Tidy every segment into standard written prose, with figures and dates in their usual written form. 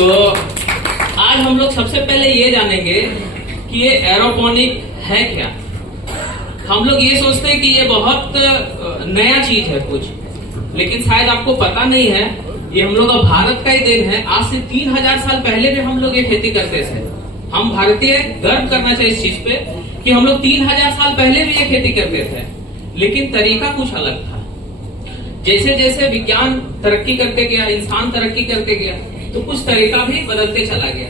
तो आज हम लोग सबसे पहले ये जानेंगे कि ये एरोपोनिक है क्या। हम लोग ये सोचते हैं कि ये बहुत नया चीज है कुछ, लेकिन शायद आपको पता नहीं है, ये हम लोग का भारत का ही देन है। आज से 3000 साल पहले भी हम लोग ये खेती करते थे। हम भारतीय गर्व करना चाहिए इस चीज पे कि हम लोग 3000 साल पहले भी ये खेती करते थे, लेकिन तरीका कुछ अलग था। जैसे जैसे विज्ञान तरक्की करते गया, इंसान तरक्की करते गया, तो कुछ तरीका भी बदलते चला गया।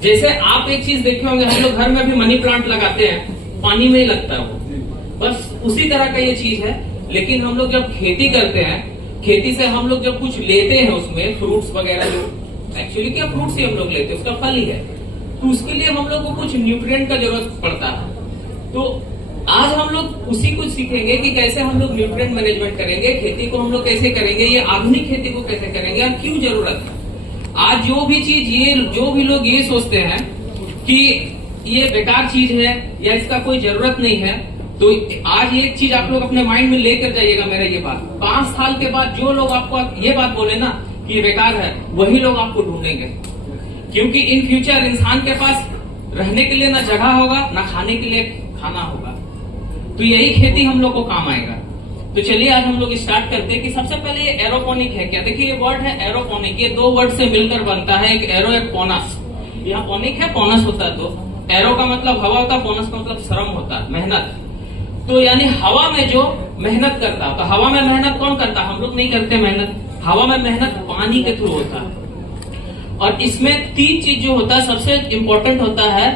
जैसे आप एक चीज देखे होंगे, हम लोग घर में भी मनी प्लांट लगाते हैं, पानी में ही लगता है वो, बस उसी तरह का ये चीज है। लेकिन हम लोग जब खेती करते हैं, खेती से हम लोग जब कुछ लेते हैं, उसमें फ्रूट्स वगैरह, जो एक्चुअली क्या फ्रूट्स ही हम लोग लेते हैं, उसका फल ही है, तो उसके लिए हम लोग को कुछ न्यूट्रिएंट का जरूरत पड़ता है। तो आज हम लोग उसी कुछ सीखेंगे कि कैसे हम लोग न्यूट्रिएंट मैनेजमेंट करेंगे, खेती को हम लोग कैसे करेंगे, ये आधुनिक खेती को कैसे करेंगे और क्यों जरूरत है। आज जो भी चीज, ये जो भी लोग ये सोचते हैं कि ये बेकार चीज है या इसका कोई जरूरत नहीं है, तो आज एक चीज आप लोग अपने माइंड में लेकर जाइएगा। मेरा ये बात 5 साल के बाद जो लोग आपको ये बात बोले ना कि ये बेकार है, वही लोग आपको ढूंढेंगे, क्योंकि इन फ्यूचर इंसान के पास रहने के लिए ना जगह होगा, ना खाने के लिए खाना होगा, तो यही खेती हम लोग को काम आएगा। तो चलिए आज हम लोग स्टार्ट करते हैं कि सबसे पहले ये एरोपोनिक है क्या। देखिए ये वर्ड है एरोपोनिक, ये 2 वर्ड से मिलकर बनता है, एक एरो एक पोनस। यहाँ पोनिक है, पोनस होता है। तो एरो का मतलब हवा होता है, पोनस का मतलब श्रम होता है, मेहनत। तो यानी हवा में जो मेहनत करता है, तो हवा में मेहनत कौन करता है, हम लोग नहीं करते मेहनत। हवा में मेहनत पानी के थ्रू होता है। और इसमें 3 चीज जो होता है, सबसे इंपॉर्टेंट होता है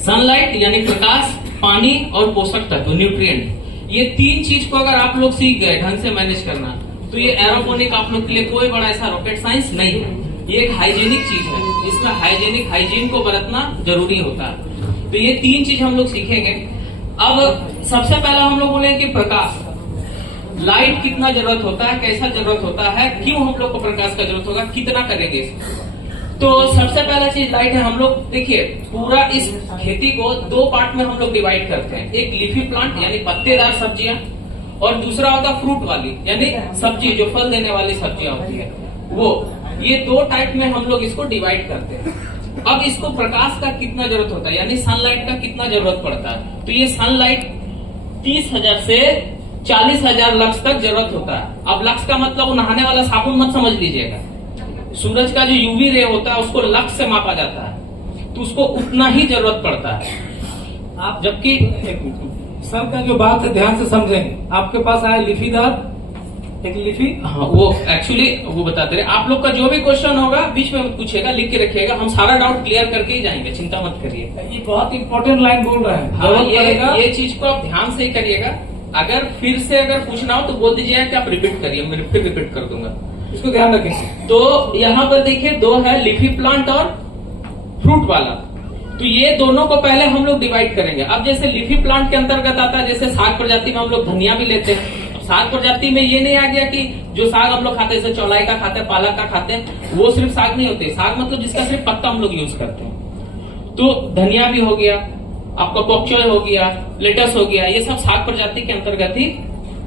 सनलाइट यानी प्रकाश, पानी और पोषक तत्व न्यूट्रिएंट। ये 3 चीज को अगर आप लोग सीख गए ढंग से मैनेज करना, तो ये एरोपोनिक आप लोग के लिए कोई बड़ा ऐसा रॉकेट साइंस नहीं है। ये एक हाइजेनिक चीज है, इसमें हाइजीन को बरतना जरूरी होता है। तो ये 3 चीज हम लोग सीखेंगे। अब सबसे पहला हम लोग बोले कि प्रकाश, लाइट कितना जरूरत होता है, कैसा जरूरत होता है, क्यों हम लोग को प्रकाश का जरूरत होगा, कितना करेंगे इसको। तो सबसे पहला चीज लाइट है। हम लोग देखिए पूरा इस खेती को 2 पार्ट में हम लोग डिवाइड करते हैं। एक लीफी प्लांट यानी पत्तेदार सब्जियां, और दूसरा होता फ्रूट वाली यानी सब्जी जो फल देने वाली सब्जियां होती है वो। ये 2 टाइप में हम लोग इसको डिवाइड करते हैं। अब इसको प्रकाश का कितना जरूरत होता है यानी सनलाइट का कितना जरूरत पड़ता है, तो ये सनलाइट 30,000 से 40,000 लक्स तक जरूरत होता है। अब लक्स का मतलब नहाने वाला साबुन मत समझ लीजिएगा। सूरज का जो यूवी रे होता है उसको लक्स से मापा जाता है, तो उसको उतना ही जरूरत पड़ता है। आप जबकि सर का जो बात है ध्यान से समझें। आपके पास आया लीफीदार, एक लीफी, हाँ वो एक्चुअली वो बताते रहे। आप लोग का जो भी क्वेश्चन होगा बीच में मत पूछेगा, लिख के रखिएगा, हम सारा डाउट क्लियर करके ही जाएंगे, चिंता मत करिए। ये बहुत इंपॉर्टेंट लाइन बोल रहे हैं। हाँ, ये चीज को आप ध्यान से ही करिएगा। अगर फिर से अगर पूछना हो तो बोल दीजिएगा कि आप रिपीट करिए, मैं फिर रिपीट कर दूंगा, इसको ध्यान रखें। तो यहाँ पर देखिए 2 है, लीफी प्लांट और फ्रूट वाला। तो ये दोनों को पहले हम लोग डिवाइड करेंगे। अब जैसे लीफी प्लांट के अंतर्गत आता है, जैसे साग प्रजाति में हम लोग धनिया भी लेते हैं। अब साग प्रजाति में ये नहीं आ गया कि जो साग हम लोग खाते हैं, जैसे चौलाई का खाते हैं, पालक का खाते हैं, वो सिर्फ साग नहीं होते। साग मतलब जिसका सिर्फ पत्ता हम लोग यूज करते हैं। तो धनिया भी हो गया, आपका पॉकचॉय हो गया, लेटस हो गया, ये सब साग प्रजाति के अंतर्गत ही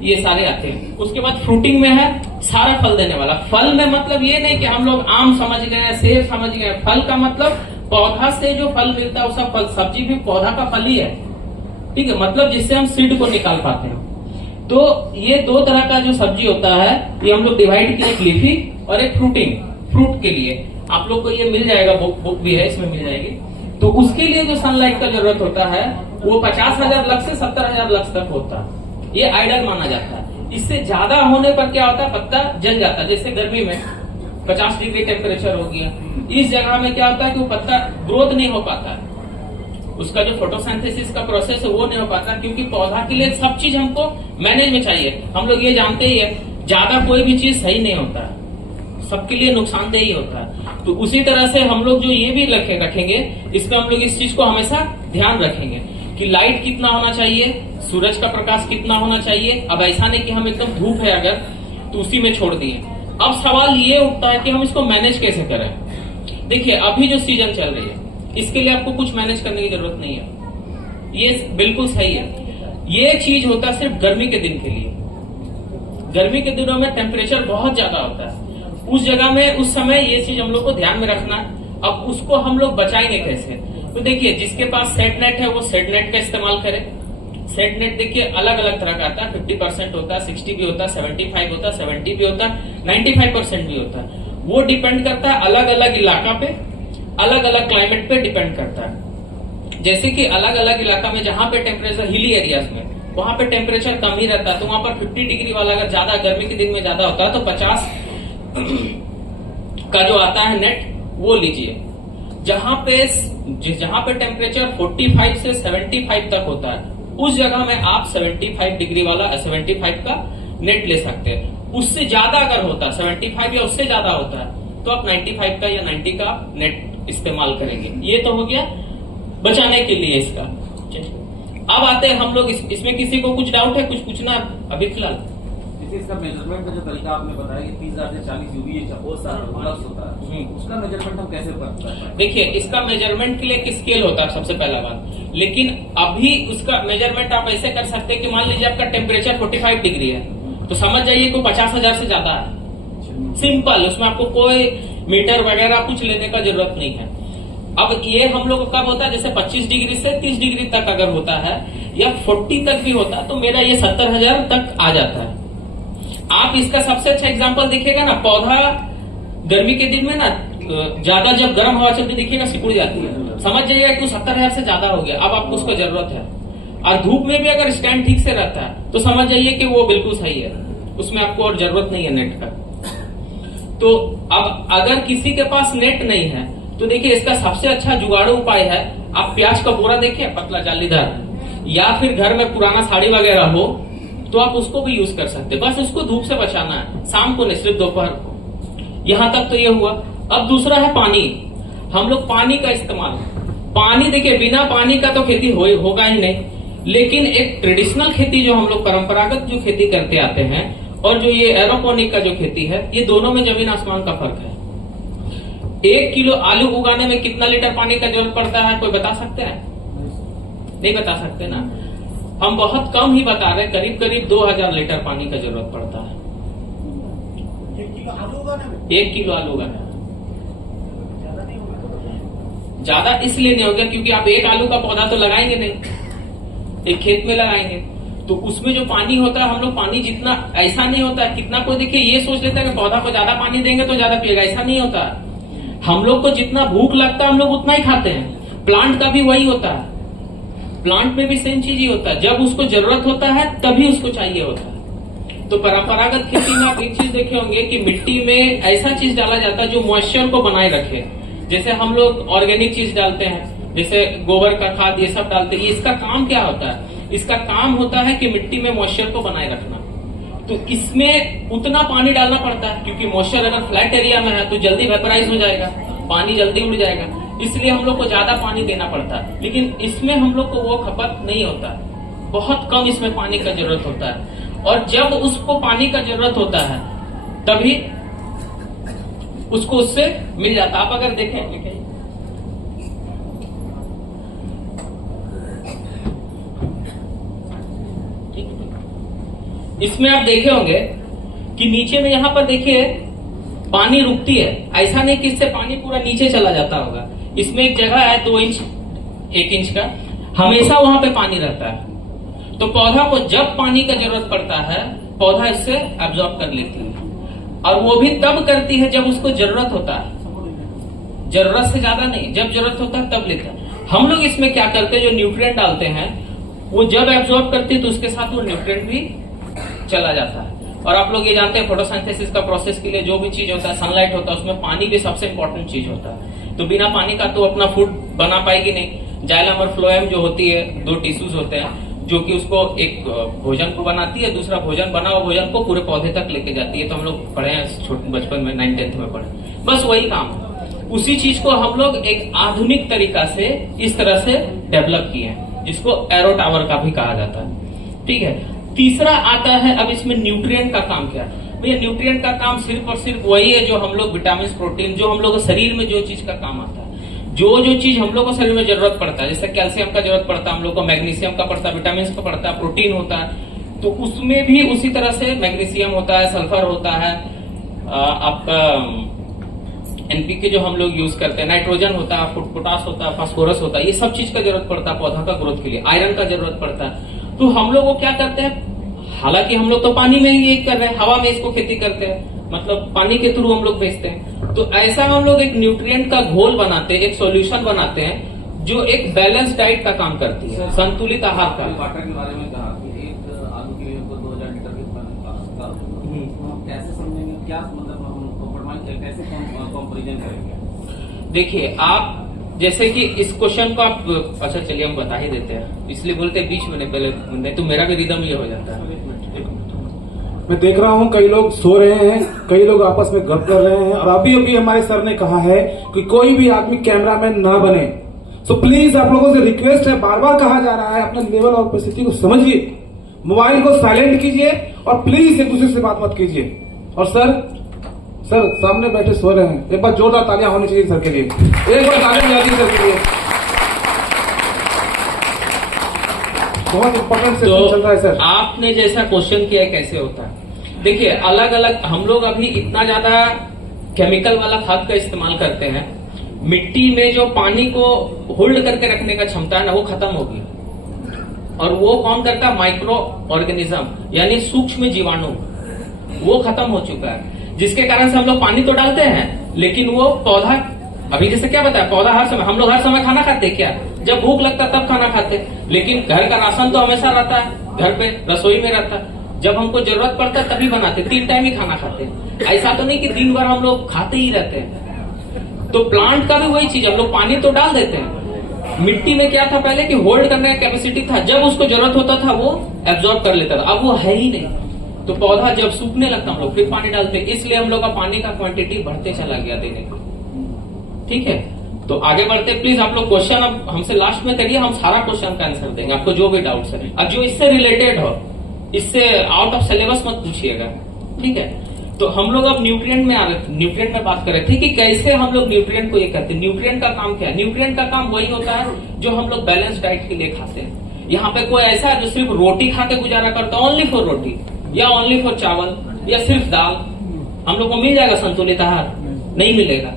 ये सारे आते हैं। उसके बाद फ्रूटिंग में है सारा फल देने वाला। फल में मतलब ये नहीं कि हम लोग आम समझ गए, सेब समझ गए। फल का मतलब पौधा से जो फल मिलता है, उसका फल। सब्जी भी पौधा का फल ही है, ठीक है, मतलब जिससे हम सीड को निकाल पाते हैं। तो ये 2 तरह का जो सब्जी होता है, ये हम लोग डिवाइड किए, एक लीफी और एक फ्रूटिंग। फ्रूट के लिए आप लोग को ये मिल जाएगा, बुक भी है, इसमें मिल जाएगी। तो उसके लिए जो सनलाइट का जरूरत होता है वो 50,000 लक्स से 70,000 लक्स तक होता है। ये आइडल माना जाता है। इससे ज्यादा होने पर क्या होता है, पत्ता जल जाता है। जैसे गर्मी में 50 डिग्री टेम्परेचर हो गया, इस जगह में क्या होता है कि वो पत्ता ग्रोथ नहीं हो पाता है, उसका जो फोटोसिंथेसिस का प्रोसेस है वो नहीं हो पाता, क्योंकि पौधा के लिए सब चीज हमको मैनेज में चाहिए। हम लोग ये जानते ही है, ज्यादा कोई भी चीज सही नहीं होता है, सबके लिए नुकसानदेह ही होता है। तो उसी तरह से हम लोग जो ये भी रखेंगे, इसमें हम लोग इस चीज को हमेशा ध्यान रखेंगे कि लाइट कितना होना चाहिए, सूरज का प्रकाश कितना होना चाहिए। अब ऐसा नहीं कि हम एकदम धूप है अगर तो उसी में छोड़ दिए। अब सवाल ये उठता है कि हम इसको मैनेज कैसे करें। देखिए अभी जो सीजन चल रही है, इसके लिए आपको कुछ मैनेज करने की जरूरत नहीं है, ये बिल्कुल सही है। ये चीज होता है सिर्फ गर्मी के दिन के लिए। गर्मी के दिनों में टेम्परेचर बहुत ज्यादा होता है, उस जगह में उस समय ये चीज हम लोग को ध्यान में रखना है। अब उसको हम लोग बचाएंगे कैसे? तो देखिए, जिसके पास सेट नेट है वो सेट नेट का इस्तेमाल करे। सेट नेट देखिए अलग अलग तरह का आता है, 50% होता है, 60 भी होता है, 75 होता है, 70 भी होता है, 95% भी होता है। वो डिपेंड करता है अलग अलग इलाका पे, अलग अलग क्लाइमेट पे डिपेंड करता है। जैसे कि अलग अलग इलाका में जहां पे टेम्परेचर, हिली एरियाज में वहां पे टेम्परेचर कम ही रहता है, तो वहां पर 50 डिग्री वाला अगर ज्यादा गर्मी के दिन में ज्यादा होता है तो 50 का जो आता है नेट वो लीजिए। जहां पे टेम्परेचर 45 से 75 तक होता है उस जगह में आप 75 डिग्री वाला 75 का नेट ले सकते हैं। उससे ज्यादा अगर होता है 75 या उससे ज्यादा होता है तो आप 95 का या 90 का नेट इस्तेमाल करेंगे। ये तो हो गया बचाने के लिए इसका। अब आते हैं हम लोग इसमें किसी को कुछ डाउट है, कुछ पूछना अभी फिलहाल? इसका मेजरमेंट का जो तरीका आपने बताया कि 30,000 से 40 यूवी होता है, उसका मेजरमेंट हम कैसे करते हैं? देखिए, इसका मेजरमेंट के लिए एक स्केल होता है सबसे पहला बात, लेकिन अभी उसका मेजरमेंट आप ऐसे कर सकते हैं कि मान लीजिए आपका टेम्परेचर 45 डिग्री है तो समझ जाइए कि 50,000 से ज्यादा है। सिंपल, उसमें आपको कोई मीटर वगैरह कुछ लेने का जरूरत नहीं है। अब ये हम लोग कब होता है, जैसे 25 डिग्री से 30 डिग्री तक अगर होता है या 40 तक भी होता है तो मेरा ये 70,000 तक आ जाता है। आप इसका सबसे अच्छा एग्जांपल देखिएगा ना, पौधा गर्मी के दिन में ना ज्यादा जब गर्म हवा चलती देखिएगा सिकुड़ जाती है, समझ जाइएगा कि 70,000 से ज्यादा हो गया, अब आपको उसको जरूरत है। और धूप में भी अगर स्टैंड ठीक से रहता है तो समझ जाइए कि वो बिल्कुल सही है, उसमें आपको और जरूरत नहीं है नेट का। तो अब अगर किसी के पास नेट नहीं है तो देखिए इसका सबसे अच्छा जुगाड़ू उपाय है, आप प्याज का बोरा देखिए पतला जालीदार, या फिर घर में पुराना साड़ी वगैरह हो तो आप उसको भी यूज कर सकते हैं। बस उसको धूप से बचाना है, शाम को नहीं सिर्फ दोपहर को। यहां तक तो ये हुआ। अब दूसरा है पानी। हम लोग पानी का इस्तेमाल, पानी देखिए बिना पानी का तो खेती होगा ही नहीं, लेकिन एक ट्रेडिशनल खेती जो हम लोग परंपरागत जो खेती करते आते हैं और जो ये एरोपोनिक का जो खेती है, ये दोनों में जमीन आसमान का फर्क है। 1 किलो आलू उगाने में कितना लीटर पानी का जरूरत पड़ता है, कोई बता सकते हैं? नहीं बता सकते ना। हम बहुत कम ही बता रहे, करीब करीब 2000 लीटर पानी का जरूरत पड़ता है 1 किलो आलू उगाने में। ज्यादा इसलिए नहीं हो गया क्योंकि आप एक आलू का पौधा तो लगाएंगे नहीं, एक खेत में लगाएंगे तो उसमें जो पानी होता है, हम लोग पानी जितना, ऐसा नहीं होता है कितना, कोई देखिए ये सोच लेता है कि पौधा को ज्यादा पानी देंगे तो ज्यादा पिएगा, ऐसा नहीं होता। हम लोग को जितना भूख लगता है हम लोग उतना ही खाते हैं। प्लांट का भी वही होता है, प्लांट में भी सेम चीज ही होता है, जब उसको जरूरत होता है तभी उसको चाहिए होता है। तो परंपरागत खेती में आप एक चीज देखे होंगे कि मिट्टी में ऐसा चीज डाला जाता है जो मॉइस्चर को बनाए रखे। जैसे हम लोग ऑर्गेनिक चीज डालते हैं, जैसे गोबर का खाद ये सब डालते हैं। इसका काम क्या होता है? इसका काम होता है कि मिट्टी में मॉइस्चर को बनाए रखना। तो इसमें उतना पानी डालना पड़ता है क्योंकि मॉइस्चर अगर फ्लैट एरिया में है तो जल्दी वेपराइज हो जाएगा, पानी जल्दी उड़ जाएगा, इसलिए हम लोग को ज्यादा पानी देना पड़ता है। लेकिन इसमें हम लोग को वो खपत नहीं होता है, बहुत कम इसमें पानी का जरूरत होता है। और जब उसको पानी का जरूरत होता है तभी उसको उससे मिल जाता है। आप अगर देखें, इसमें आप देखे होंगे कि नीचे में यहां पर देखिए पानी रुकती है, ऐसा नहीं कि इससे पानी पूरा नीचे चला जाता होगा। इसमें एक जगह है 2 इंच 1 इंच का, हमेशा वहां पे पानी रहता है। तो पौधा को जब पानी का जरूरत पड़ता है पौधा इससे एब्जॉर्ब कर लेती है, और वो भी तब करती है जब उसको जरूरत होता है, जरूरत से ज्यादा नहीं, जब जरूरत होता है तब लेता है। हम लोग इसमें क्या करते हैं, जो न्यूट्रिएंट डालते हैं वो जब एब्जॉर्ब करती है तो उसके साथ वो न्यूट्रिएंट भी चला जाता है। और आप लोग ये जानते हैं फोटोसिंथेसिस का प्रोसेस के लिए जो भी चीज होता है, सनलाइट होता है, उसमें पानी भी सबसे इंपॉर्टेंट चीज होता है। तो बिना पानी का तो अपना फूड बना पाएगी नहीं। जाइलम और फ्लोएम जो होती है, 2 टिश्यूज होते हैं जो कि उसको एक भोजन को बनाती है, दूसरा भोजन बना हुआ भोजन को पूरे पौधे तक लेके जाती है। तो हम लोग पढ़े हैं छोटे बचपन में, 9th-10th में पढ़े, बस वही काम है। उसी चीज को हम लोग एक आधुनिक तरीका से इस तरह से डेवलप किए हैं, जिसको एरो टावर का भी कहा जाता है। ठीक है, तीसरा आता है अब इसमें न्यूट्रिएंट का काम क्या है। भैया न्यूट्रिएंट का काम सिर्फ और सिर्फ वही है जो हम लोग विटामिन, प्रोटीन, जो हम लोग शरीर में जो चीज का काम आता है, जो चीज हम लोग को शरीर में जरूरत पड़ता है, जैसे कैल्शियम का जरूरत पड़ता है हम लोग को, मैग्नीशियम का पड़ता है, विटामिन का पड़ता है, प्रोटीन होता है, तो उसमें भी उसी तरह से मैग्नीशियम होता है, सल्फर होता है, आपका एनपीके जो हम लोग यूज करते हैं, नाइट्रोजन होता है, पोटास होता है, फास्फोरस होता है, ये सब चीज का जरूरत पड़ता है पौधा का ग्रोथ के लिए। आयरन का जरूरत पड़ता है। तो हम लोग वो क्या करते हैं, हालांकि हम लोग तो पानी में ही कर रहे हैं, हवा में इसको खेती करते हैं, मतलब पानी के थ्रू हम लोग भेजते हैं। तो ऐसा हम लोग एक न्यूट्रिएंट का घोल बनाते हैं, एक सॉल्यूशन बनाते हैं जो एक बैलेंस डाइट का काम करती है, संतुलित आहार का। वाटर के बारे में कहा कि एक आलू के लिए हमको 2000 लीटर की पानी का आवश्यकता होती है। तो हम कैसे समझेंगे, क्या मतलब हम कंप्रोमाइज कैसे कंपैरिजन करेंगे? देखिए, आप जैसे कि इस क्वेश्चन को आप, अच्छा चलिए हम बता ही देते हैं, इसलिए बोलते हैं बीच में पहले, नहीं तो मेरा भी रिदम ये हो जाता है। मैं देख रहा हूँ कई लोग सो रहे हैं, कई लोग आपस में गप कर रहे हैं, और अभी अभी हमारे सर ने कहा है कि कोई भी आदमी कैमरामैन ना बने। सो प्लीज आप लोगों से रिक्वेस्ट है, बार बार कहा जा रहा है, अपने लेवल और परिस्थिति को समझिए, मोबाइल को साइलेंट कीजिए और प्लीज एक दूसरे से बात मत कीजिए। और सर सामने बैठे सो रहे हैं, एक बार जोरदार तालियां होनी चाहिए सर के लिए, एक बार तालियां बजा दीजिए सर के लिए। बहुत इंपॉर्टेंट सेशन चल रहा है सर। आपने जैसा क्वेश्चन किया कैसे होता है, देखिए अलग अलग हम लोग अभी इतना ज्यादा केमिकल वाला खाद का इस्तेमाल करते हैं, मिट्टी में जो पानी को होल्ड करके रखने का क्षमता है ना, वो खत्म होगी। और वो कौन करता है, माइक्रो ऑर्गेनिज्म यानी सूक्ष्म जीवाणु, वो खत्म हो चुका है। जिसके कारण से हम लोग पानी तो डालते हैं, लेकिन वो पौधा, अभी जैसे क्या बताया, पौधा हर समय, हम लोग हर समय खाना खाते हैं क्या, जब भूख लगता तब खाना खाते, लेकिन घर का राशन तो हमेशा रहता है, घर पे रसोई में रहता है, जब हमको जरूरत पड़ता है तभी बनाते, 3 टाइम ही खाना खाते हैं। ऐसा तो नहीं कि दिन भर हम लोग खाते ही रहते हैं। तो प्लांट का भी वही चीज, हम लोग पानी तो डाल देते हैं, मिट्टी में क्या था पहले कि होल्ड करने का कैपेसिटी था, जब उसको जरूरत होता था वो एब्जॉर्ब कर लेता था, अब वो है ही नहीं। तो पौधा जब सूखने लगता हम लोग फिर पानी डालते, इसलिए हम लोग का पानी का क्वांटिटी बढ़ते चला गया देने का। ठीक है, तो आगे बढ़ते, प्लीज आप लोग क्वेश्चन अब हमसे लास्ट में करिए, हम सारा क्वेश्चन का आंसर देंगे, आपको जो भी डाउट्स है। अब जो इससे रिलेटेड हो, इससे आउट ऑफ सिलेबस मत पूछिएगा, ठीक है। तो हम लोग अब न्यूट्रिएंट में आ रहे थे, न्यूट्रिएंट में बात कर रहे थे कि कैसे हम लोग न्यूट्रिएंट को ये करते हैं। न्यूट्रिएंट का काम क्या है, न्यूट्रिएंट का काम वही होता है जो हम लोग बैलेंस डाइट के लिए खाते हैं। यहाँ पे कोई ऐसा है जो सिर्फ रोटी खा के गुजारा करता है, ओनली फॉर रोटी, या ओनली फॉर चावल, या सिर्फ दाल, हम लोग को मिल जाएगा संतुलित आहार? नहीं मिलेगा।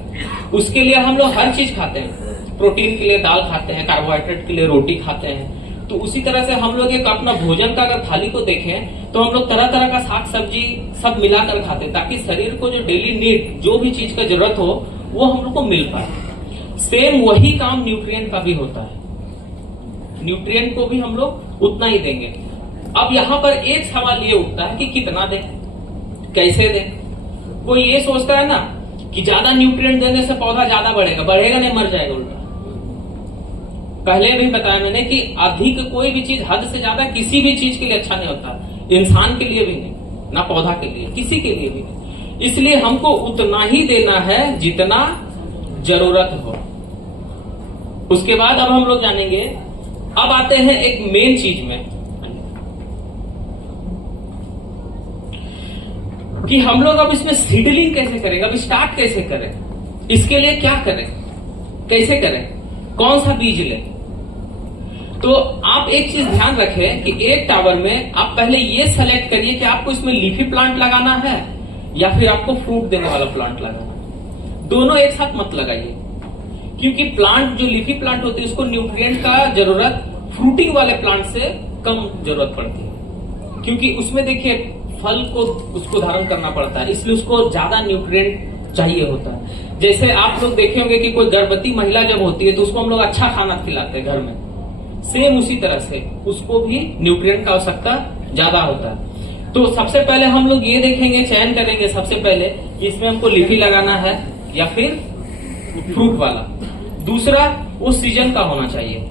उसके लिए हम लोग हर चीज खाते हैं, प्रोटीन के लिए दाल खाते हैं, कार्बोहाइड्रेट के लिए रोटी खाते हैं। तो उसी तरह से हम लोग एक अपना भोजन का अगर थाली को देखें तो हम लोग तरह तरह का साग सब्जी सब मिलाकर खाते हैं, ताकि शरीर को जो डेली नीड, जो भी चीज का जरूरत हो वो हम लोग को मिल पाए। सेम वही काम न्यूट्रिएंट का भी होता है, न्यूट्रिएंट को भी हम लोग उतना ही देंगे। अब यहाँ पर एक सवाल ये उठता है कि कितना दें, कैसे दें। कोई ये सोचता है ना कि ज्यादा न्यूट्रिएंट देने से पौधा ज्यादा बढ़ेगा, बढ़ेगा नहीं, मर जाएगा उल्टा। पहले भी बताया मैंने कि अधिक कोई भी चीज हद से ज्यादा किसी भी चीज के लिए अच्छा नहीं होता, इंसान के लिए भी नहीं, ना पौधा के लिए, किसी के लिए भी नहीं। इसलिए हमको उतना ही देना है जितना जरूरत हो। उसके बाद अब हम लोग जानेंगे, अब आते हैं एक मेन चीज में कि हम लोग अब इसमें सीडलिंग कैसे करेंगे, अब स्टार्ट कैसे करें, इसके लिए क्या करें, कैसे करें, कौन सा बीज लें। तो आप एक चीज ध्यान रखें कि एक टावर में आप पहले ये सेलेक्ट करिए कि आपको इसमें लीफी प्लांट लगाना है या फिर आपको फ्रूट देने वाला प्लांट लगाना है। दोनों एक साथ मत लगाइए, क्योंकि प्लांट जो लीफी प्लांट होती है उसको न्यूट्रिएंट का जरूरत फ्रूटिंग वाले प्लांट से कम जरूरत पड़ती है, क्योंकि उसमें देखिए फल को उसको धारण करना पड़ता है, इसलिए उसको ज्यादा न्यूट्रिएंट चाहिए होता है। जैसे आप लोग देखे होंगे कि कोई गर्भवती महिला जब होती है तो उसको हम लोग अच्छा खाना खिलाते हैं घर में, सेम उसी तरह से उसको भी न्यूट्रिएंट का आवश्यकता ज्यादा होता है। तो सबसे पहले हम लोग ये देखेंगे, चयन करेंगे सबसे पहले कि इसमें हमको लीफी लगाना है या फिर फ्रूट वाला। दूसरा, वो सीजन का होना चाहिए,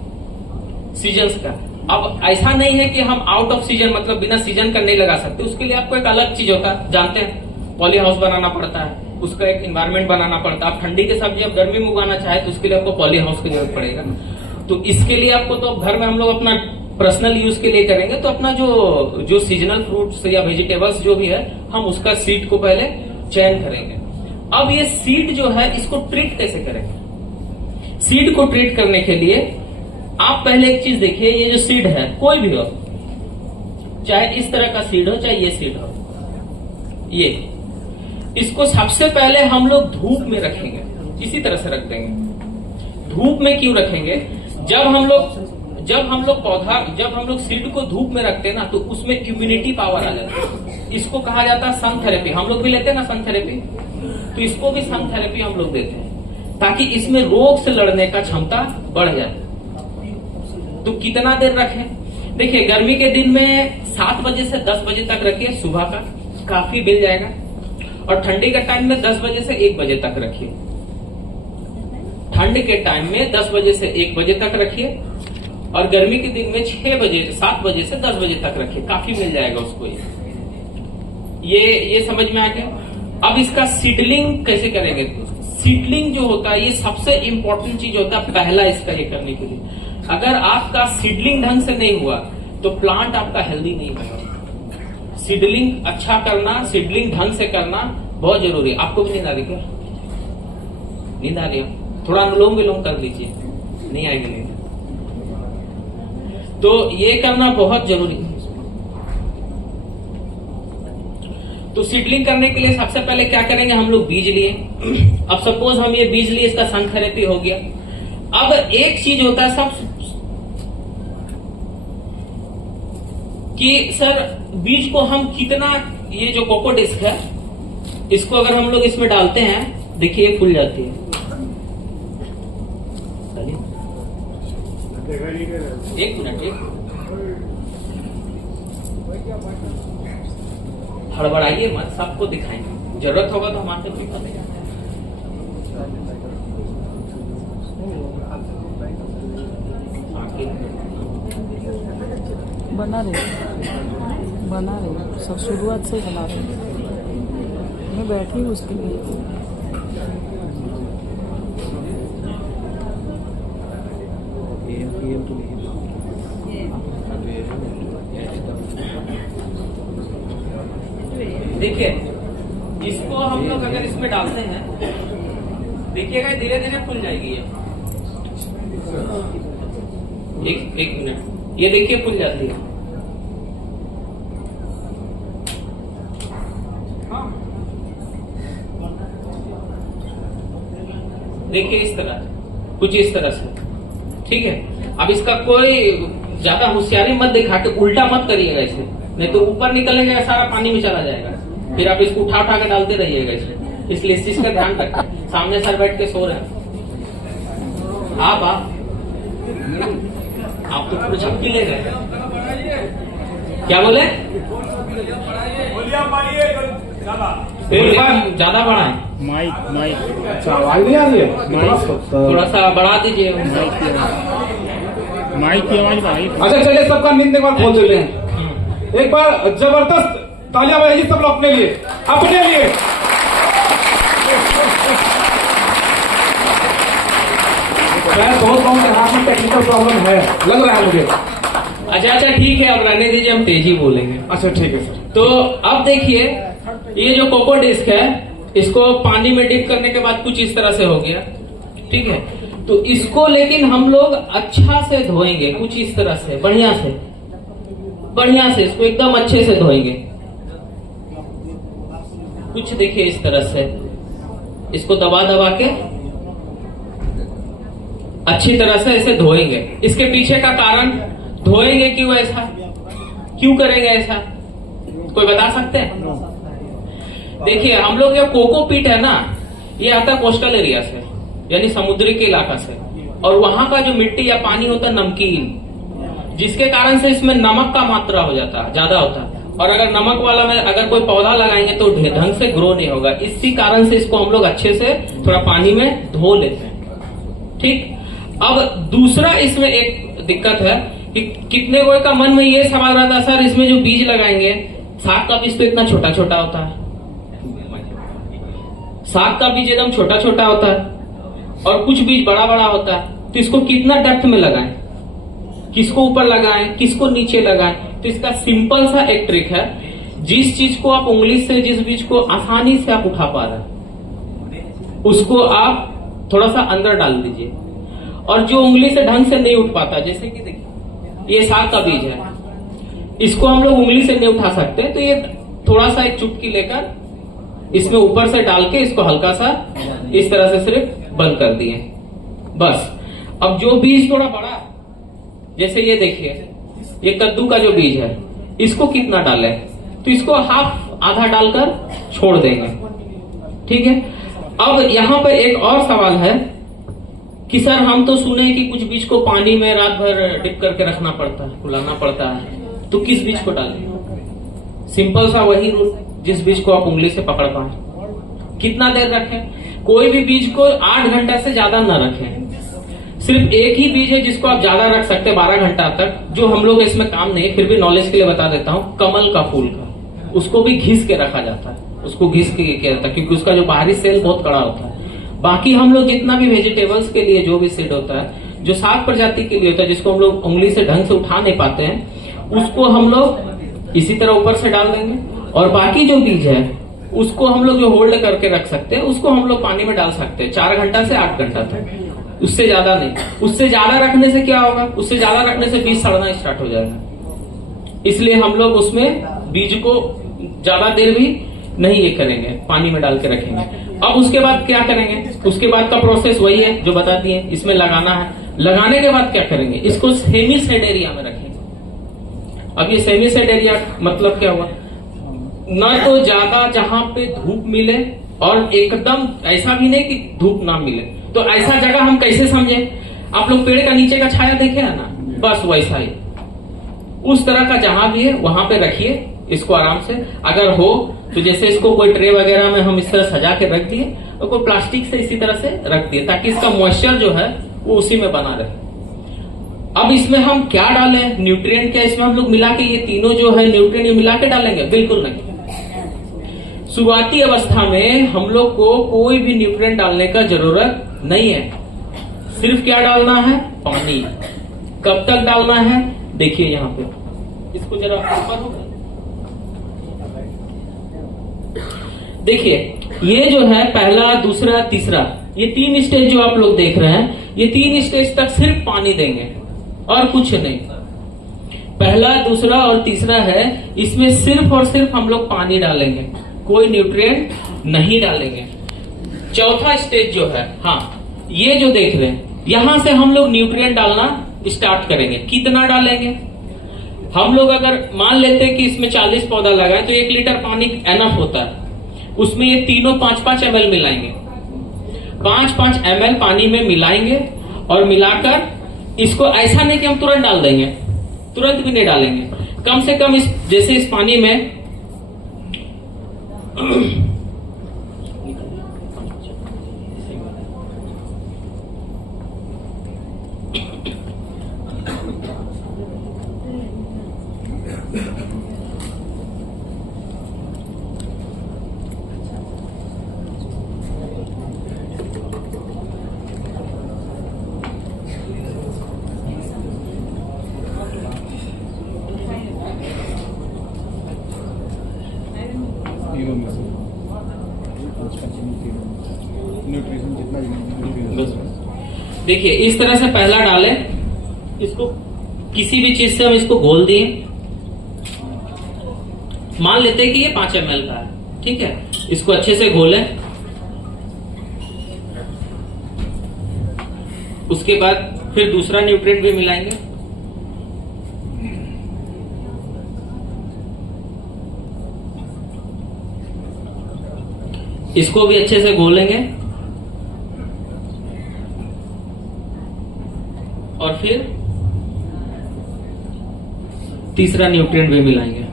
सीजन्स का। अब ऐसा नहीं है कि हम आउट ऑफ सीजन, मतलब बिना सीजन का नहीं लगा सकते, उसके लिए आपको एक अलग चीज होता है, जानते हैं, पॉली हाउस बनाना पड़ता है, उसका एक एनवायरमेंट बनाना पड़ता है। आप ठंडी की सब्जी अब गर्मी में उगाना चाहे तो उसके लिए आपको पॉली हाउस की जरूरत पड़ेगा। तो इसके लिए आपको तो घर में हम लोग अपना पर्सनल यूज के लिए करेंगे, तो अपना जो सीजनल फ्रूट्स या वेजिटेबल्स जो भी है, हम उसका सीड को पहले चयन करेंगे। अब ये सीड जो है इसको ट्रीट कैसे करेंगे। सीड को ट्रीट करने के लिए आप पहले एक चीज देखिए, ये जो सीड है कोई भी हो, चाहे इस तरह का सीड हो चाहे ये सीड हो, ये इसको सबसे पहले हम लोग धूप में रखेंगे, इसी तरह से रख देंगे। धूप में क्यों रखेंगे? जब हम लोग सीड को धूप में रखते हैं ना, तो उसमें इम्यूनिटी पावर आ जाती है। इसको कहा जाता है सन थेरेपी। हम लोग भी लेते हैं ना सन थेरेपी, तो इसको भी सन थेरेपी हम लोग देते हैं, ताकि इसमें रोग से लड़ने का क्षमता बढ़ जाए। तो कितना देर रखें? देखिए, गर्मी के दिन में 7 बजे से 10 बजे तक रखिए, सुबह का काफी मिल जाएगा। और ठंडी के टाइम में 10 बजे से 1 बजे तक रखिए। ठंड के टाइम में 10 बजे से 1 बजे तक रखिए, और गर्मी के दिन में 7 बजे से 10 बजे तक रखिए, काफी मिल जाएगा उसको। ये समझ में आ गया। अब इसका सीडलिंग कैसे करेंगे? सीडलिंग जो होता है, ये सबसे इंपॉर्टेंट चीज होता है पहला इसका ये करने के लिए। अगर आपका सीडलिंग ढंग से नहीं हुआ तो प्लांट आपका हेल्दी नहीं होगा। सीडलिंग अच्छा करना, सीडलिंग ढंग से करना बहुत जरूरी है। आपको भी नींद आ रही क्या? नींद आ रही है? थोड़ा अनुलोम विलोम कर लीजिए, नहीं आएगी नींद। तो ये करना बहुत जरूरी है। तो सीडलिंग करने के लिए सबसे पहले क्या करेंगे? हम लोग बीज लिए। अब सपोज हम ये बीज लिए, इसका सन थेरेपी हो गया। अब एक चीज होता है सब कि सर बीज को हम कितना, ये जो कोको डिस्क है, इसको अगर हम लोग इसमें डालते हैं, देखिए ये फूल जाती है। एक मिनट, हड़बड़ाइए मत, सबको दिखाएंगे। जरूरत होगा तो हमारे से दिक्कत नहीं। बना रहे सब शुरुआत से बना रहे। मैं बैठी हूँ उसके लिए। देखिए, इसको हम लोग अगर इसमें डालते हैं, देखिएगा धीरे धीरे खुल जाएगी ये। एक मिनट, ये देखिए खुल जाती है। देखिए इस तरह, कुछ इस तरह से, ठीक है। अब इसका कोई ज्यादा होशियारी मत दिखा के उल्टा मत करिएगा इसे, नहीं तो ऊपर निकलेगा, सारा पानी में चला जाएगा। फिर आप इसको उठा उठा के डालते रहिएगा इसमें। इसलिए इस चीज का ध्यान रखें। सामने सर बैठ के सो रहे हैं आप तो पूरे झपकी ले गए। क्या बोले? ज्यादा बढ़ाएं माइक। अच्छा, आवाज नहीं आ रही है? थोड़ा सा बढ़ा दीजिए। माइक की आवाज भाई। अच्छा चलिए, सबका नींद एक बार खोल देते हैं। एक बार जबरदस्त तालियां बजाइए सब लोग अपने लिए, अपने लिए। मैं सोच रहा हूँ कि हाथ में टेक्निकल प्रॉब्लम है, लग रहा है मुझे। अच्छा ठीक है, अब रहने दीजिए, हम तेजी बोलेंगे। अच्छा ठीक है सर। तो अब देखिए, ये जो कोको डिस्क है, इसको पानी में डिप करने के बाद कुछ इस तरह से हो गया, ठीक है। तो इसको लेकिन हम लोग अच्छा से धोएंगे, कुछ इस तरह से, बढ़िया से इसको एकदम अच्छे से धोएंगे। कुछ देखिए इस तरह से, इसको दबा दबा के अच्छी तरह से ऐसे धोएंगे। इसके पीछे का कारण, धोएंगे क्यों ऐसा, क्यों करेंगे ऐसा, कोई बता सकते हैं? देखिए, हम लोग ये कोकोपीट है ना, ये आता है कोस्टल एरिया से, यानी समुद्री के इलाका से, और वहां का जो मिट्टी या पानी होता है नमकीन, जिसके कारण से इसमें नमक का मात्रा हो जाता है, ज्यादा होता है। और अगर नमक वाला में अगर कोई पौधा लगाएंगे तो ढंग से ग्रो नहीं होगा। इसी कारण से इसको हम लोग अच्छे से थोड़ा पानी में धो लेते हैं, ठीक। अब दूसरा इसमें एक दिक्कत है कि कितने कोई का मन में ये सवाल रहता है, सर इसमें जो बीज लगाएंगे, साग का बीज तो इतना छोटा छोटा होता है, साग का बीज एकदम छोटा छोटा होता है, और कुछ बीज बड़ा बड़ा होता है। तो इसको कितना डेप्थ में लगाएं, किसको ऊपर लगाएं, किसको नीचे लगाएं? तो इसका सिंपल सा एक ट्रिक है। जिस चीज को आप उंगली से, जिस बीज को आसानी से आप उठा पा रहे हैं, उसको आप थोड़ा सा अंदर डाल दीजिए। और जो उंगली से ढंग से नहीं उठ पाता, जैसे कि देखिए ये साग का बीज है, इसको हम लोग उंगली से नहीं उठा सकते, तो ये थोड़ा सा एक चुटकी लेकर इसमें ऊपर से डाल के इसको हल्का सा इस तरह से सिर्फ बंद कर दिए बस। अब जो बीज थोड़ा बड़ा, जैसे ये देखिए, ये कद्दू का जो बीज है, इसको कितना डालें, तो इसको हाफ आधा डालकर छोड़ देंगे, ठीक है। अब यहाँ पर एक और सवाल है कि सर हम तो सुने कि कुछ बीज को पानी में रात भर डिप करके रखना पड़ता है, फुलाना पड़ता है, तो किस बीज को डालें? सिंपल सा वही रूल, जिस बीज को आप उंगली से पकड़ पाए। कितना देर रखें? कोई भी बीज को 8 घंटा से ज्यादा न रखें। सिर्फ एक ही बीज है जिसको आप ज्यादा रख सकते हैं 12 घंटा तक, जो हम लोग इसमें काम नहीं, फिर भी नॉलेज के लिए बता देता हूँ, कमल का फूल का। उसको भी घिस के रखा जाता है, उसको घिस के किया जाता है, क्योंकि उसका जो बाहरी सेल बहुत कड़ा होता है। बाकी हम लोग जितना भी वेजिटेबल्स के लिए जो भी सीड होता है, जो 7 प्रजाति के लिए होता है, जिसको हम लोग उंगली से ढंग से उठा नहीं पाते हैं, उसको हम लोग इसी तरह ऊपर से डाल देंगे। और बाकी जो बीज है उसको हम लोग जो होल्ड करके रख सकते हैं, उसको हम लोग पानी में डाल सकते हैं 4 घंटा से 8 घंटा तक, उससे ज्यादा नहीं। उससे ज्यादा रखने से क्या होगा? उससे ज्यादा रखने से बीज सड़ना स्टार्ट हो जाएगा। इसलिए हम लोग उसमें बीज को ज्यादा देर भी नहीं ये करेंगे, पानी में डाल के रखेंगे। अब उसके बाद क्या करेंगे? उसके बाद का प्रोसेस वही है जो बता दिए, इसमें लगाना है। लगाने के बाद क्या करेंगे? इसको सेमी सेड एरिया में रखेंगे। अब ये सेमी सेड एरिया मतलब क्या हुआ? न तो ज्यादा जहां पे धूप मिले और एकदम ऐसा भी नहीं कि धूप ना मिले। तो ऐसा जगह हम कैसे समझे? आप लोग पेड़ का नीचे का छाया देखे है ना, बस वैसा ही, उस तरह का जहां भी है वहां पे रखिए इसको आराम से। अगर हो तो जैसे इसको कोई ट्रे वगैरह में हम इस तरह सजा के रख दिए, और कोई प्लास्टिक से इसी तरह से रख दिए, ताकि इसका मॉइस्चर जो है वो उसी में बना रहे। अब इसमें हम क्या डालें? न्यूट्रिएंट क्या इसमें हम लोग मिला के, ये तीनों जो है न्यूट्रिएंट मिला के डालेंगे? बिल्कुल नहीं। शुरुआती अवस्था में हम लोग को कोई भी न्यूट्रिएंट डालने का जरूरत नहीं है। सिर्फ क्या डालना है? पानी। कब तक डालना है? देखिए यहाँ पे, इसको जरा ऊपर होगा, देखिए ये जो है पहला, दूसरा, तीसरा, ये 3 स्टेज जो आप लोग देख रहे हैं, ये 3 स्टेज तक सिर्फ पानी देंगे और कुछ नहीं। पहला, दूसरा और तीसरा है, इसमें सिर्फ और सिर्फ हम लोग पानी डालेंगे, कोई न्यूट्रिएंट नहीं डालेंगे। चौथा स्टेज जो है, हाँ ये जो देख रहे हैं, यहां से हम लोग न्यूट्रिएंट डालना स्टार्ट करेंगे। कितना डालेंगे? हम लोग अगर मान लेते हैं कि इसमें 40 पौधा लगाए तो 1 लीटर पानी एनफ होता है। उसमें ये तीनों 5-5 ml मिलाएंगे, 5-5 ml पानी में मिलाएंगे, और मिलाकर इसको ऐसा नहीं कि हम तुरंत डाल देंगे, तुरंत भी नहीं डालेंगे, कम से कम इस जैसे इस पानी में देखिए इस तरह से पहला डालें, इसको किसी भी चीज से हम इसको घोल दिए, मान लेते हैं कि ये 5 ml का है, ठीक है। इसको अच्छे से घोलें, उसके बाद फिर दूसरा न्यूट्रिएंट भी मिलाएंगे, इसको भी अच्छे से घोलेंगे, और फिर तीसरा न्यूट्रिएंट भी मिलाएंगे।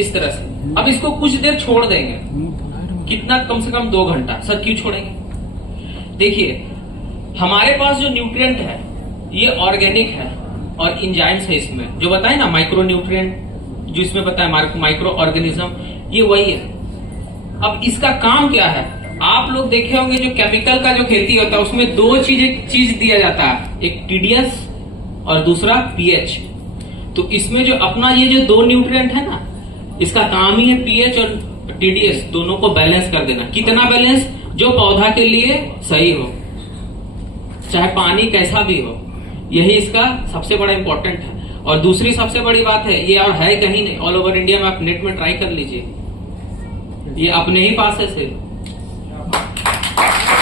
इस तरह से अब इसको कुछ देर छोड़ देंगे, कितना? कम से कम 2 घंटा। सर क्यों छोड़ेंगे? देखिए हमारे पास जो न्यूट्रिएंट है ये ऑर्गेनिक है और इंजाइम्स है इसमें, जो बताए ना माइक्रो न्यूट्रिएंट, जो इसमें बताया माइक्रो ऑर्गेनिज्म, ये वही है। अब इसका काम क्या है? आप लोग देखे होंगे जो केमिकल का जो खेती होता है उसमें 2 चीज दिया जाता है, एक TDS और दूसरा pH। तो इसमें जो अपना ये जो 2 न्यूट्रिएंट है ना, इसका काम ही है pH और TDS दोनों को बैलेंस कर देना। कितना बैलेंस? जो पौधा के लिए सही हो। चाहे पानी कैसा भी हो, यही इसका सबसे बड़ा इंपॉर्टेंट है। और दूसरी सबसे बड़ी बात है, ये और है कहीं नहीं, ऑल ओवर इंडिया में आप नेट में ट्राई कर लीजिए, ये अपने ही पास है सिर्फ।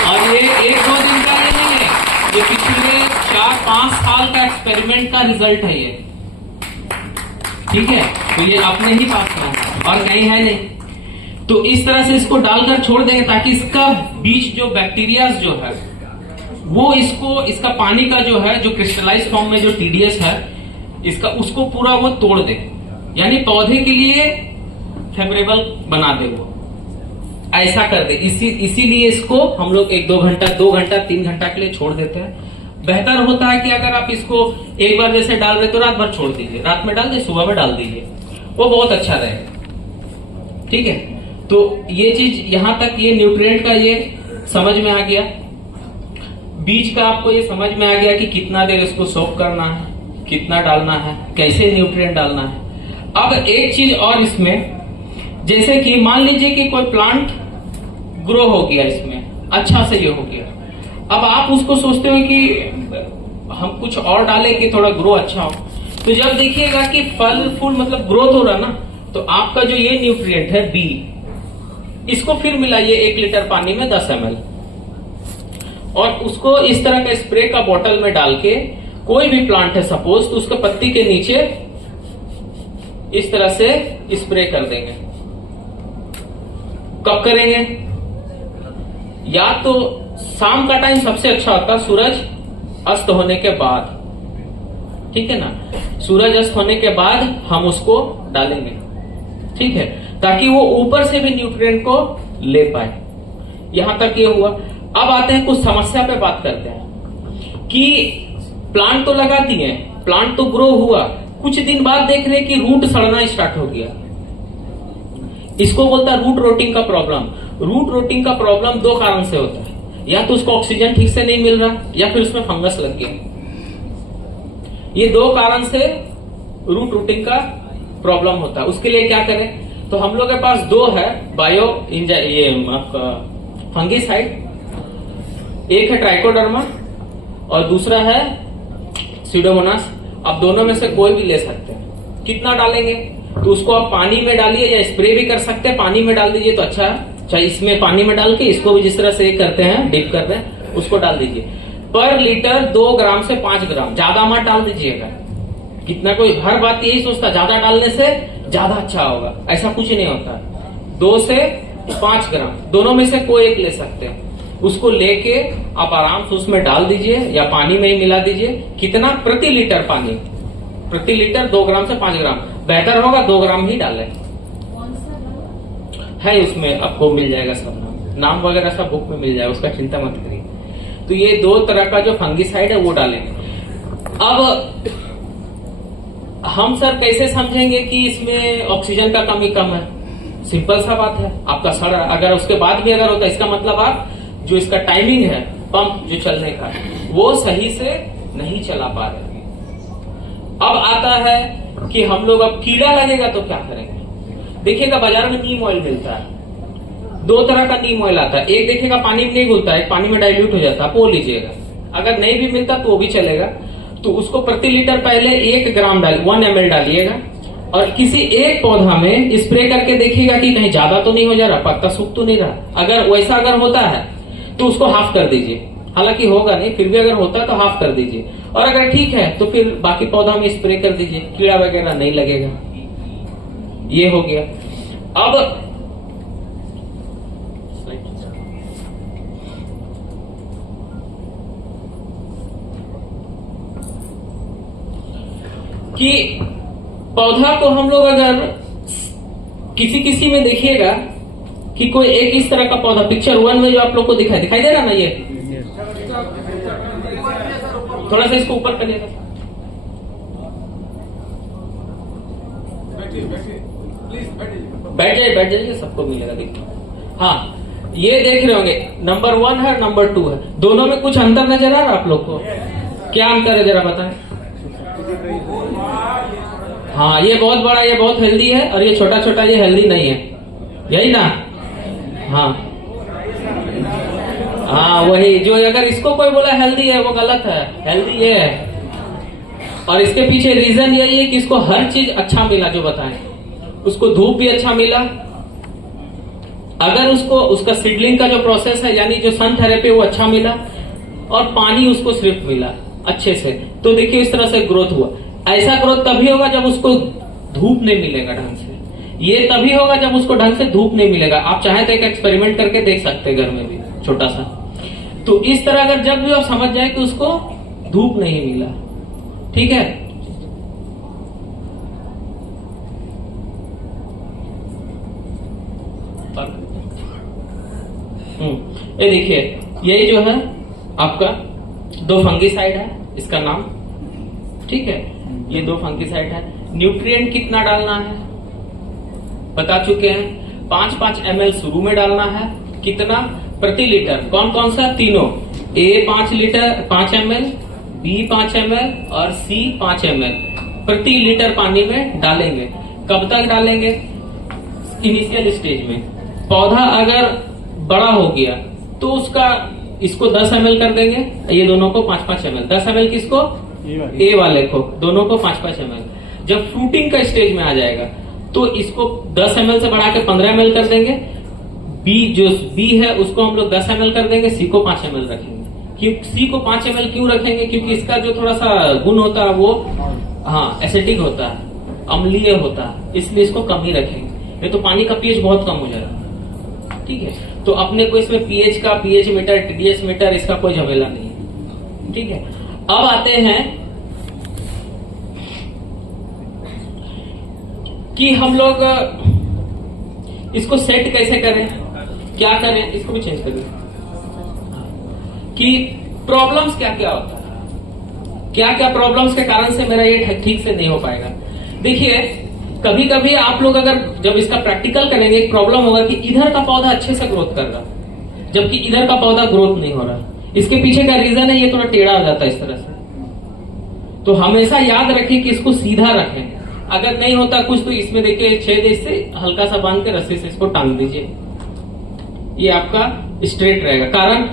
और ये 1-2 दिन का ये नहीं है, ये पिछले 4-5 साल का एक्सपेरिमेंट का रिजल्ट है ये, ठीक है। तो ये अपने ही पास है और कहीं है नहीं। तो इस तरह से इसको डालकर छोड़ देंगे ताकि इसका बीच जो बैक्टीरिया जो है वो इसका पानी का जो है, जो क्रिस्टलाइज फॉर्म में जो टीडीएस है इसका, उसको पूरा वो तोड़ दे, यानी पौधे के लिए फेवरेबल बना दे, वो ऐसा कर दे। इसीलिए इसको हम लोग 1-2 घंटा, 2 घंटा, 3 घंटा के लिए छोड़ देते हैं। बेहतर होता है कि अगर आप इसको एक बार जैसे डाल रहे तो रात भर छोड़ दीजिए, रात में डाल दीजिए, सुबह में डाल दीजिए, वो बहुत अच्छा रहेगा, ठीक है। तो ये चीज यहां तक, ये न्यूट्रिएंट का ये समझ में आ गया, बीज का आपको ये समझ में आ गया कि कितना देर इसको सोक करना है, कितना डालना है, कैसे न्यूट्रिएंट डालना है। अब एक चीज और इसमें, जैसे कि मान लीजिए कि कोई प्लांट ग्रो हो गया, इसमें अच्छा से ये हो गया, अब आप उसको सोचते हो कि हम कुछ और डालें कि थोड़ा ग्रो अच्छा हो, तो जब देखिएगा कि फल फूल मतलब ग्रोथ हो रहा ना, तो आपका जो ये न्यूट्रिएंट है बी, इसको फिर मिलाइए 1 लीटर पानी में 10 ml, और उसको इस तरह का स्प्रे का बोतल में डाल के, कोई भी प्लांट है सपोज, तो उसके पत्ती के नीचे इस तरह से स्प्रे कर देंगे। कब करेंगे? या तो शाम का टाइम सबसे अच्छा होता है, सूरज अस्त होने के बाद, ठीक है ना, सूरज अस्त होने के बाद हम उसको डालेंगे, ठीक है, ताकि वो ऊपर से भी न्यूट्रिएंट को ले पाए। यहां तक ये हुआ। अब आते हैं कुछ समस्या पे बात करते हैं कि प्लांट तो लगा दिए, प्लांट तो ग्रो हुआ, कुछ दिन बाद देख रहे हैं कि रूट सड़ना स्टार्ट हो गया, इसको बोलता है रूट रोटिंग का प्रॉब्लम। रूट रोटिंग का प्रॉब्लम 2 कारण से होता है, या तो उसको ऑक्सीजन ठीक से नहीं मिल रहा, या फिर उसमें फंगस लग गया। ये 2 कारण से रूट रोटिंग का प्रॉब्लम होता है। उसके लिए क्या करें? तो हम लोग के पास 2 है बायो ये आपका फंगिसाइड, एक है ट्राइकोडर्मा और दूसरा है सीडोमोनास। अब दोनों में से कोई भी ले सकते हैं। कितना डालेंगे? तो उसको आप पानी में डालिए या स्प्रे भी कर सकते हैं, पानी में डाल दीजिए तो अच्छा है। चाहे इसमें पानी में डाल के इसको भी जिस तरह से करते हैं, डिप करते हैं, उसको डाल दीजिए। पर लीटर 2 ग्राम से 5 ग्राम, ज्यादा मत डाल दीजिएगा। कितना, कोई हर बात यही सोचता ज्यादा डालने से ज्यादा अच्छा होगा, ऐसा कुछ नहीं होता। 2 से 5 ग्राम दोनों में से कोई एक ले सकते हैं। उसको लेके आप आराम से उसमें डाल दीजिए या पानी में ही मिला दीजिए। कितना? प्रति लीटर पानी, प्रति लीटर 2 ग्राम से 5 ग्राम। बेहतर होगा 2 ग्राम ही डालें। है उसमें आपको मिल जाएगा सब नाम वगैरह सब बुक में मिल जाएगा, उसका चिंता मत करिए। तो ये 2 तरह का जो फंगिसाइड है वो डालेंगे। अब हम सर कैसे समझेंगे कि इसमें ऑक्सीजन का कमी कम है? सिंपल सा बात है, आपका सड़ अगर उसके बाद भी अगर होता है, इसका मतलब आप जो इसका टाइमिंग है पंप जो चलने का, वो सही से नहीं चला पा रहे। अब आता है कि हम लोग अब कीड़ा लगेगा तो क्या करेंगे? देखिएगा बाजार में नीम ऑयल मिलता है, 2 तरह का नीम ऑयल आता है। एक देखिएगा पानी में नहीं घुलता है, पानी में डाइल्यूट हो जाता है, वो लीजिएगा। अगर नहीं भी मिलता तो वो भी चलेगा। तो उसको प्रति लीटर पहले 1 ग्राम 1 ml डालिएगा और किसी एक पौधा में स्प्रे करके देखिएगा कि कहीं ज्यादा तो नहीं हो जा रहा, पत्ता सूख तो नहीं रहा। अगर वैसा अगर होता है तो उसको हाफ कर दीजिए, हालांकि होगा नहीं, फिर भी अगर होता है तो हाफ कर दीजिए। और अगर ठीक है तो फिर बाकी पौधा में स्प्रे कर दीजिए, कीड़ा वगैरह नहीं लगेगा। ये हो गया। अब कि पौधा को हम लोग अगर किसी में देखिएगा कि कोई एक इस तरह का पौधा, पिक्चर 1 में जो आप लोग को दिखाई दे रहा ना, ये थोड़ा सा इसको ऊपर करिएगा। बैठ जाइए, सबको मिलेगा, देखिए। हाँ, ये देख रहे होंगे, नंबर 1 है, नंबर 2 है, दोनों में कुछ अंतर नजर आ रहा है आप लोग को? क्या अंतर है जरा बताएं। हाँ, ये बहुत बड़ा, ये बहुत हेल्दी है, और ये छोटा छोटा, ये हेल्दी नहीं है, यही ना? हाँ, हाँ वही जो, अगर इसको कोई बोला हेल्दी है वो गलत है, हेल्दी है। और इसके पीछे रीजन यही है कि इसको हर चीज अच्छा मिला जो बताएं, उसको धूप भी अच्छा मिला, अगर उसको उसका सीडलिंग का जो प्रोसेस है यानी जो सन थेरेपी वो अच्छा मिला, और पानी उसको सिर्फ मिला अच्छे से, तो देखिए इस तरह से ग्रोथ हुआ। ऐसा ग्रोथ तभी होगा जब उसको धूप नहीं मिलेगा ढंग से, ये तभी होगा जब उसको ढंग से धूप नहीं मिलेगा। आप चाहे तो एक एक्सपेरिमेंट करके देख सकते हैं घर में भी छोटा सा। तो इस तरह अगर जब भी आप समझ जाए कि उसको धूप नहीं मिला, ठीक है, ये देखिए यही जो है आपका 2 फंगीसाइड है, इसका नाम, ठीक है, ये 2 फंगीसाइड है। न्यूट्रिएंट कितना डालना है बता चुके हैं, 5-5 ml शुरू में डालना है, कितना प्रति लीटर, कौन कौन सा, तीनों, A 5 ml, B 5 ml और C 5 ml प्रति लीटर पानी में डालेंगे। कब तक डालेंगे, इनिशियल स्टेज में। पौधा अगर बड़ा हो गया तो उसका, इसको 10 ml कर देंगे, ये दोनों को 5-5 ml, 10 ml किसको, ए वाले को, दोनों को 5-5 ml। जब फ्रूटिंग का स्टेज में आ जाएगा तो इसको 10 ml से बढ़ा के 15 ml कर देंगे। बी जो बी है उसको हम लोग 10 ml कर देंगे, सी को 5 ml रखेंगे। क्यों सी को 5 ml क्यों रखेंगे, क्योंकि इसका जो थोड़ा सा गुण होता है वो हाँ एसिडिक होता है, अम्लीय होता है, इसलिए इसको कम ही रखेंगे, नहीं तो पानी का पीएच बहुत कम हो जाएगा, ठीक है। तो अपने को इसमें पीएच का, पीएच मीटर, टीडीएस मीटर, इसका कोई झमेला नहीं है, ठीक है। अब आते हैं कि हम लोग इसको सेट कैसे करें, क्या करें, इसको भी चेंज करें कि प्रॉब्लम्स क्या क्या होता है, क्या क्या प्रॉब्लम्स के कारण से मेरा ये ठीक से नहीं हो पाएगा। देखिए कभी कभी आप लोग अगर जब इसका प्रैक्टिकल करेंगे, एक प्रॉब्लम होगा कि इधर का पौधा अच्छे से ग्रोथ कर रहा है जबकि इधर का पौधा ग्रोथ नहीं हो रहा। इसके पीछे का रीजन है ये थोड़ा टेढ़ा हो जाता है इस तरह से। तो हमेशा याद रखें कि इसको सीधा रखें, अगर नहीं होता कुछ तो इसमें देखिए छेद, इससे हल्का सा बांध के रस्सी से इसको टांग दीजिए, ये आपका स्ट्रेट रहेगा। कारण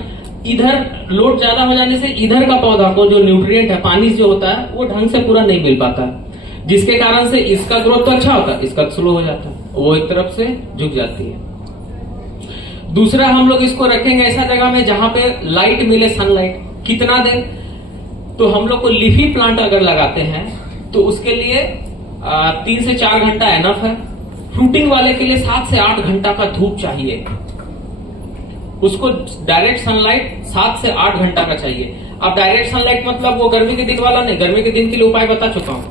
इधर लोड ज्यादा हो जाने से इधर का पौधा को जो न्यूट्रिएंट है, पानी जो होता है वो ढंग से पूरा नहीं मिल पाता, जिसके कारण से इसका ग्रोथ तो अच्छा होता है, इसका स्लो हो जाता है, वो एक तरफ से झुक जाती है। दूसरा हम लोग इसको रखेंगे ऐसा जगह में जहां पे लाइट मिले, सनलाइट कितना देर, तो हम लोग को लीफी प्लांट अगर लगाते हैं तो उसके लिए 3 से 4 घंटा एनफ है। फ्रूटिंग वाले के लिए 7 से 8 घंटा का धूप चाहिए, उसको डायरेक्ट सनलाइट 7 से 8 घंटा का चाहिए। अब डायरेक्ट सनलाइट मतलब वो गर्मी के दिन वाला नहीं, गर्मी के दिन के लिए उपाय बता चुका हूं।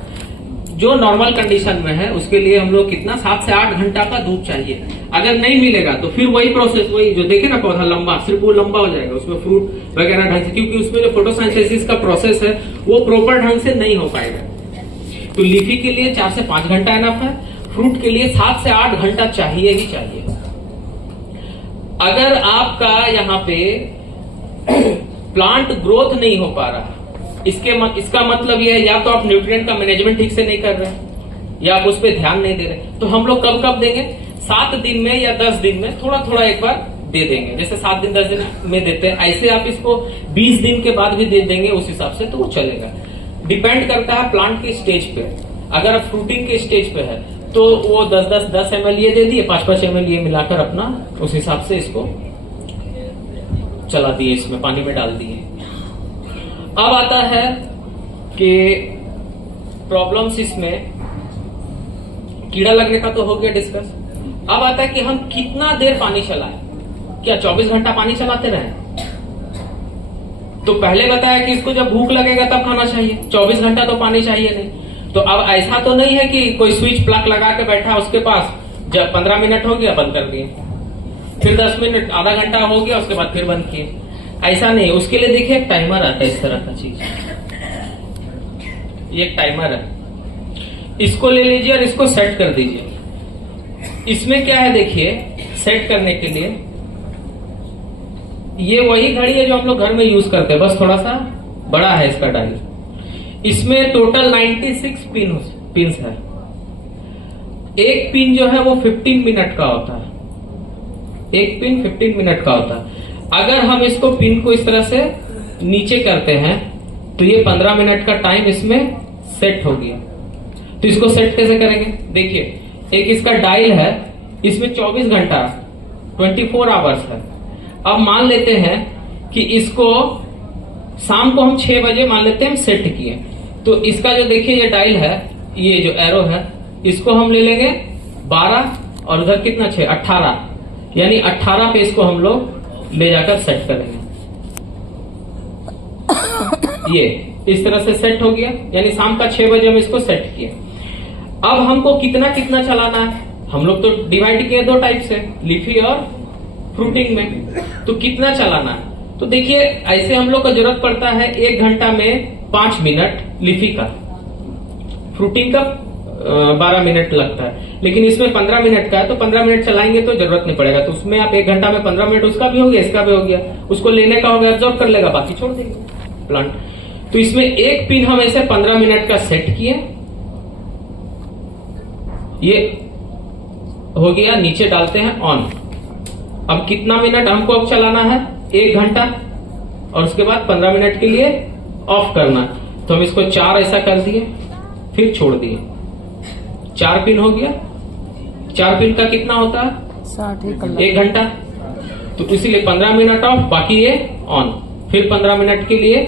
जो नॉर्मल कंडीशन में है उसके लिए हम लोग कितना 7 से 8 घंटा का धूप चाहिए। अगर नहीं मिलेगा तो फिर वही प्रोसेस, वही जो देखे ना पौधा लंबा, सिर्फ वो लंबा हो जाएगा, उसमें फ्रूट वगैरह ढंग से, क्योंकि उसमें जो फोटोसिंथेसिस का प्रोसेस है वो प्रॉपर ढंग से नहीं हो पाएगा। तो लीफी के लिए 4 से 5 घंटा एनफ है, फ्रूट के लिए 7 से 8 घंटा चाहिए ही चाहिए। अगर आपका यहाँ पे प्लांट ग्रोथ नहीं हो पा रहा, इसका मतलब यह है या तो आप न्यूट्रिएंट का मैनेजमेंट ठीक से नहीं कर रहे या आप उस पर ध्यान नहीं दे रहे। तो हम लोग कब कब देंगे, 7 दिन में या 10 दिन में थोड़ा थोड़ा एक बार दे देंगे। जैसे 7 दिन 10 दिन में देते हैं, ऐसे आप इसको 20 दिन के बाद भी दे देंगे उस हिसाब से, तो वो चलेगा। डिपेंड करता है प्लांट के स्टेज पे। अगर आप फ्रूटिंग के स्टेज पे है तो वो 10 ml ये दे दिए, 5 ml ये मिलाकर अपना उस हिसाब से इसको चला दिए, इसमें पानी में डाल दिए। अब आता है कि प्रॉब्लम्स, इसमें कीड़ा लगने का तो हो गया डिस्कस। अब आता है कि हम कितना देर पानी चलाएं, क्या 24 घंटा पानी चलाते रहें? तो पहले बताया कि इसको जब भूख लगेगा तब खाना चाहिए, 24 घंटा तो पानी चाहिए नहीं। तो अब ऐसा तो नहीं है कि कोई स्विच प्लग लगा के बैठा उसके पास, जब 15 मिनट हो गया बंद कर दिए, फिर 10 मिनट, आधा घंटा हो गया उसके बाद फिर बंद किए, ऐसा नहीं। उसके लिए देखिए एक टाइमर आता है, इस तरह का चीज, ये एक टाइमर है, इसको ले लीजिए और इसको सेट कर दीजिए। इसमें क्या है देखिए, सेट करने के लिए ये वही घड़ी है जो हम लोग घर में यूज करते हैं, बस थोड़ा सा बड़ा है इसका डायल। इसमें टोटल 96 पिन है। एक पिन जो है वो 15 मिनट का होता है, एक पिन 15 मिनट का होता है। अगर हम इसको पिन को इस तरह से नीचे करते हैं तो ये 15 मिनट का टाइम इसमें सेट हो गया। तो इसको सेट कैसे करेंगे? देखिए, एक इसका डायल है, इसमें 24 घंटा 24 आवर्स है। अब मान लेते हैं कि इसको शाम को हम 6 बजे मान लेते हैं हम सेट किए, तो इसका जो देखिए ये डायल है, ये जो एरो है, इसको हम ले लेंगे 12 और उधर कितना 6 18, यानी 18 पे इसको हम लोग ले जाकर सेट करेंगे। ये इस तरह से सेट हो गया, यानी शाम का 6 बजे हम इसको सेट किए। अब हमको कितना कितना चलाना है? हम लोग तो डिवाइड किए 2 टाइप से, लीफी और फ्रूटिंग में। तो कितना चलाना है? तो देखिए, ऐसे हम लोग को जरूरत पड़ता है 1 घंटा में 5 मिनट लीफी का, फ्रूटिंग का 12 मिनट लगता है, लेकिन इसमें 15 मिनट का है, तो 15 मिनट चलाएंगे तो जरूरत नहीं पड़ेगा। तो उसमें आप 1 घंटा में 15 मिनट उसका भी हो गया, इसका भी हो गया, उसको लेने का हो गया, एब्जॉर्ब कर लेगा, बाकी छोड़ देंगे प्लांट। तो इसमें एक पिन हम ऐसे 15 मिनट का सेट किए, ये हो गया, नीचे डालते हैं ऑन। अब कितना मिनट हमको अब चलाना है? 1 घंटा, और उसके बाद 15 मिनट के लिए ऑफ करना। तो हम इसको 4 ऐसा कर दिए, फिर छोड़ दिए, 4 पिन हो गया। 4 पिन का कितना होता है? 1 घंटा। तो इसीलिए 15 मिनट ऑफ, बाकी ये ऑन, फिर 15 मिनट के लिए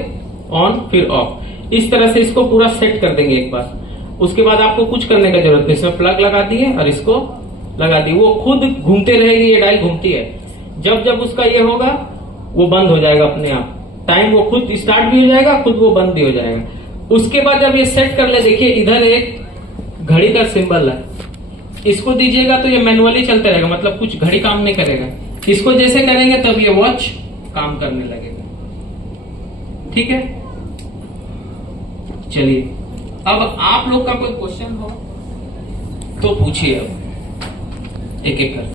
ऑन, फिर ऑफ। इस तरह से इसको पूरा सेट कर देंगे एक बार। उसके बाद आपको कुछ करने का जरूरत नहीं, इसमें प्लग लगा दिए और इसको लगा दिए, वो खुद घूमते रहेगी, ये डायल घूमती है। जब जब उसका ये होगा वो बंद हो जाएगा अपने आप, टाइम वो खुद स्टार्ट भी हो जाएगा, खुद वो बंद भी हो जाएगा। उसके बाद जब ये सेट कर ले, देखिए इधर एक घड़ी का सिंबल है, इसको दीजिएगा तो ये मैनुअली चलते रहेगा, मतलब कुछ घड़ी काम नहीं करेगा। इसको जैसे करेंगे तब ये वॉच काम करने लगेगा। ठीक है, चलिए अब आप लोग का कोई क्वेश्चन हो तो पूछिए, अब एक एक कर।